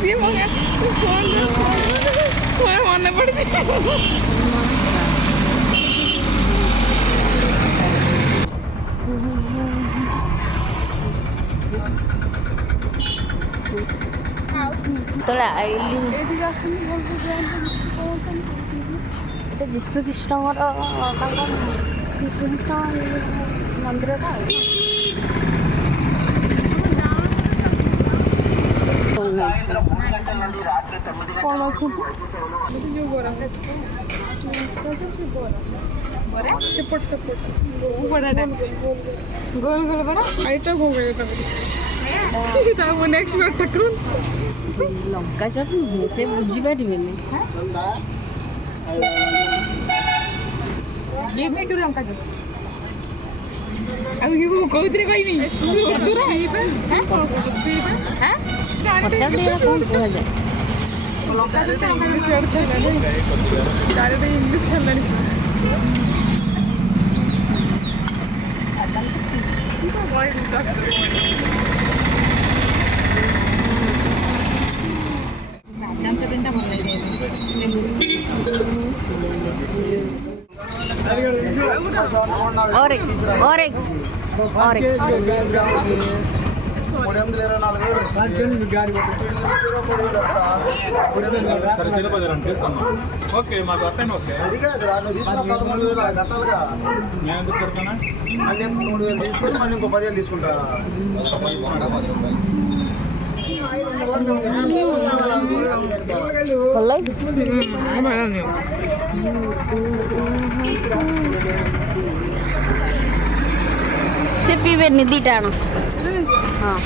ସିଏ ମନେ ପଡିଛି। ଯେତେବେଳେ ଆଇଲି ଏଇଟା ଯୀଶୁଖ୍ରୀଷ୍ଟଙ୍କର ତାଙ୍କ ଯୀଶୁଖ୍ରୀଷ୍ଟ ମନ୍ଦିରଟା କଣ ଅଛନ୍ତି ଯୋଉ ବରା ସେପଟ ବରାଟା ଗୋଲ ଗୋଲ ବରା ଆଇଟା କଣ କହିବେ ତାକୁ ନେକ୍ସଟ ବାରଟା କଣ ଲଙ୍କା ଚଟଣି ନୁହେଁ ସେ ବୁଝିପାରିବେନି। ଲଙ୍କା ଚଟଣି ଆଉ ଇଏ ମୁଁ କୋଉଥିରେ କହିବି ପଚାରିଲେ କଣ କୁହାଯାଏ? ଲଙ୍କା ଚଟଣି ଇଂଲିଶ ଛାଡ଼ିଲାଣି। ବାଦାମ ଚଟଣିଟା ଭଲ ଲାଗେ। और एक ఓకే మాకు అట్టండి ఓకే నేను ఎందుకు చెప్తానా మళ్ళీ 3000 తీసుకొని మళ్ళీ ఇంకో 10,000 తీసుకుంటా से पीबे निधि टाण हाँ